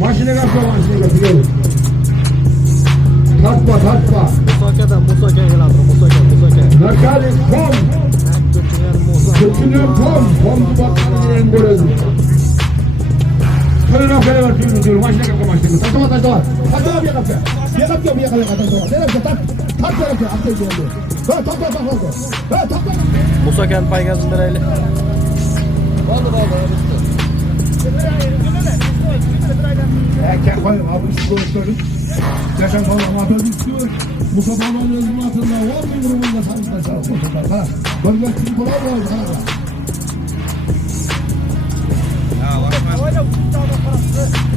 Maşine kapıyor. Tatma. Musoka geladi. Musoka. Narkotik pom. Kötünün pom. Pomdu bakmanın en görüyoruz. Şöyle var diyor. Maşine kapıyor. Taşıma. Taşıma bir kapıyor. Bir kapıyor. Taşıma. Musokan paygazındirayli. Erkek koyun abi üstü göğüslerim. Yaşam falan atölü istiyor. Mustafa'nın özünün altında var mı grubunda sanıkta çalışmışlar. Ha, bölge için kolay mı oldu? Ya bakma.